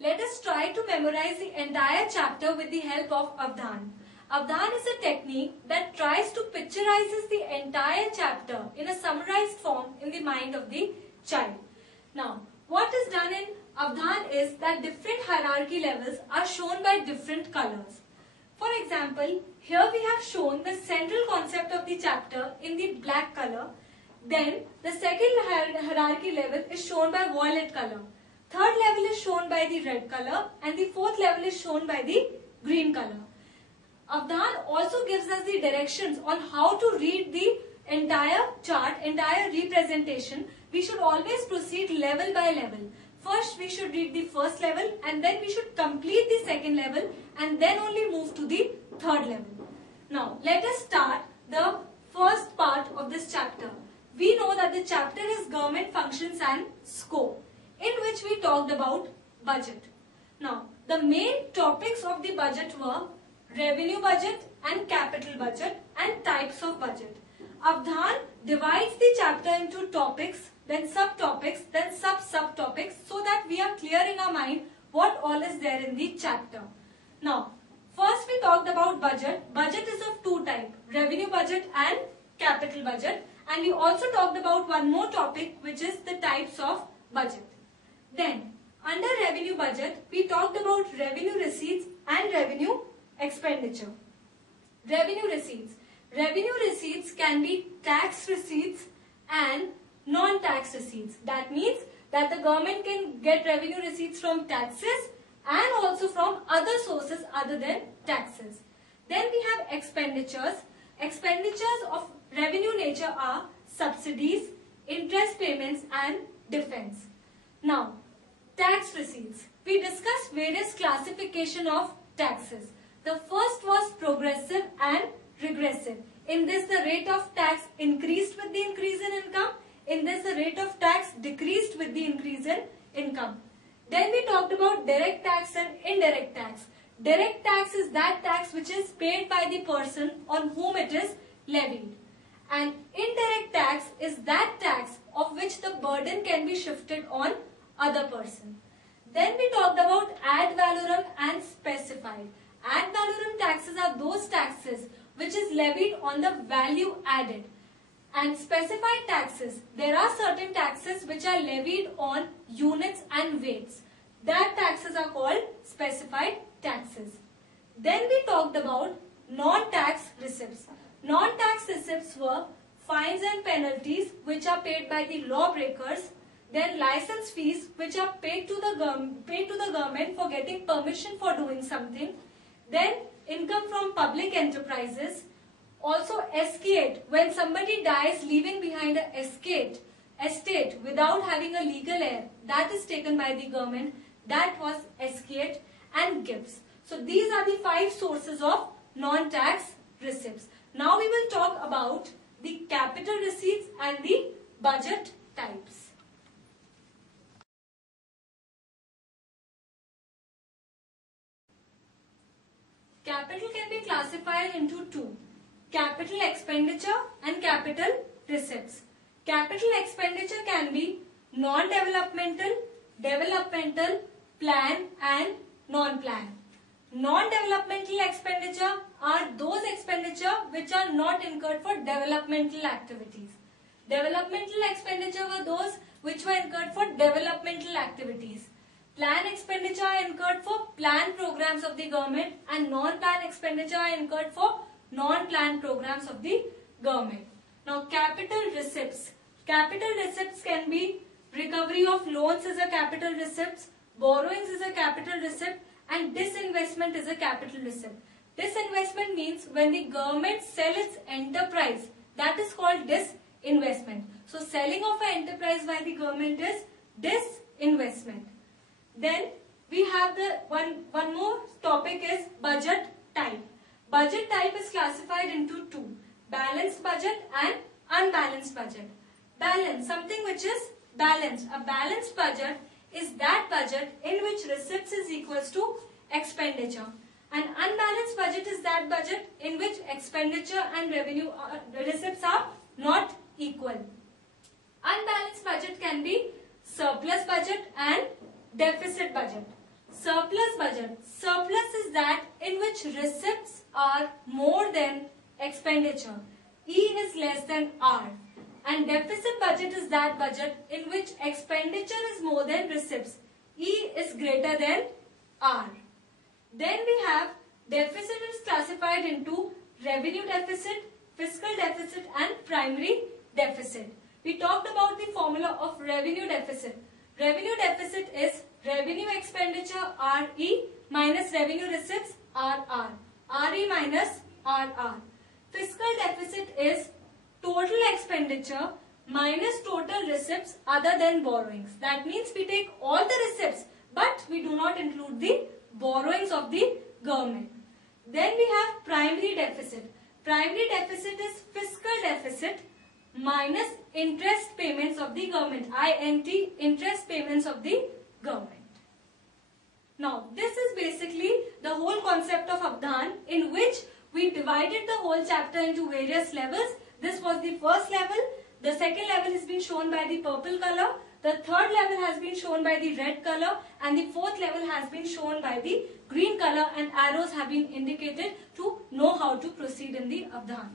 Let us try to memorize the entire chapter with the help of Avdhan. Avdhan is a technique that tries to picturizes the entire chapter in a summarized form in the mind of the child. Now, what is done in Avdhan is that different hierarchy levels are shown by different colors. For example, here we have shown the central concept of the chapter in the black color. Then, the second hierarchy level is shown by violet color. Third level is shown by the red color and the fourth level is shown by the green color. Avdhan also gives us the directions on how to read the entire chart, entire representation. We should always proceed level by level. First we should read the first level and then we should complete the second level and then only move to the third level. Now let us start the first part of this chapter. We know that the chapter is government functions and scope, in which we talked about budget. Now the main topics of the budget were revenue budget and capital budget and types of budget. Avdhan divides the chapter into topics, then subtopics, then sub-subtopics, so that we are clear in our mind what all is there in the chapter. Now, first we talked about budget. Budget is of two types, revenue budget and capital budget. And we also talked about one more topic, which is the types of budget. Then, under revenue budget, we talked about revenue receipts and revenue expenditure. Revenue receipts. Revenue receipts can be tax receipts and non-tax receipts. That means that the government can get revenue receipts from taxes and also from other sources other than taxes. Then we have expenditures. Expenditures of revenue nature are subsidies, interest payments and defense. Now, tax receipts. We discussed various classification of taxes. The first was progressive and regressive. In this, the rate of tax increased with the increase in income. In this, the rate of tax decreased with the increase in income. Then we talked about direct tax and indirect tax. Direct tax is that tax which is paid by the person on whom it is levied. And indirect tax is that tax of which the burden can be shifted on other person. Then we talked about ad valorem and specified. Ad valorem taxes are those taxes which is levied on the value added. And specified taxes, there are certain taxes which are levied on units and weights. That taxes are called specified taxes. Then we talked about non-tax receipts. Non-tax receipts were fines and penalties which are paid by the lawbreakers. Then license fees which are paid to the government for getting permission for doing something. Then income from public enterprises. Also estate, when somebody dies leaving behind an estate without having a legal heir, that is taken by the government. That was estate and gifts. So these are the 5 sources of non-tax receipts. Now we will talk about the capital receipts and the budget types. Capital can be classified into 2. Capital expenditure and capital receipts. Capital expenditure can be non-developmental, developmental, plan and non-plan. Non-developmental expenditure are those expenditure which are not incurred for developmental activities. Developmental expenditure were those which were incurred for developmental activities. Plan expenditure are incurred for planned programs of the government and non-plan expenditure are incurred for non-planned programs of the government. Now capital receipts. Capital receipts can be recovery of loans is a capital receipt, borrowings is a capital receipt and disinvestment is a capital receipt. Disinvestment means when the government sells its enterprise, that is called disinvestment. So selling of an enterprise by the government is disinvestment. Then we have the one more topic is budget type. Budget type is classified into 2. Balanced budget and unbalanced budget. Balance, something which is balanced. A balanced budget is that budget in which receipts is equals to expenditure. An unbalanced budget is that budget in which expenditure and revenue receipts are not equal. Unbalanced budget can be surplus budget and deficit budget. surplus budget. Surplus is that in which receipts are more than expenditure. E is less than R. And deficit budget is that budget in which expenditure is more than receipts. E is greater than R. Then we have deficit is classified into revenue deficit, fiscal deficit and primary deficit. We talked about the formula of revenue deficit. Revenue deficit is revenue expenditure RE minus revenue receipts RR. RE minus RR. Fiscal deficit is total expenditure minus total receipts other than borrowings. That means we take all the receipts but we do not include the borrowings of the government. Then we have primary deficit. Primary deficit is fiscal deficit minus interest payments of the government. INT, interest payments of the government. Now this is basically the whole concept of Avdhan, in which we divided the whole chapter into various levels. This was the first level. The second level has been shown by the purple color. The third level has been shown by the red color. And the fourth level has been shown by the green color, and arrows have been indicated to know how to proceed in the Avdhan.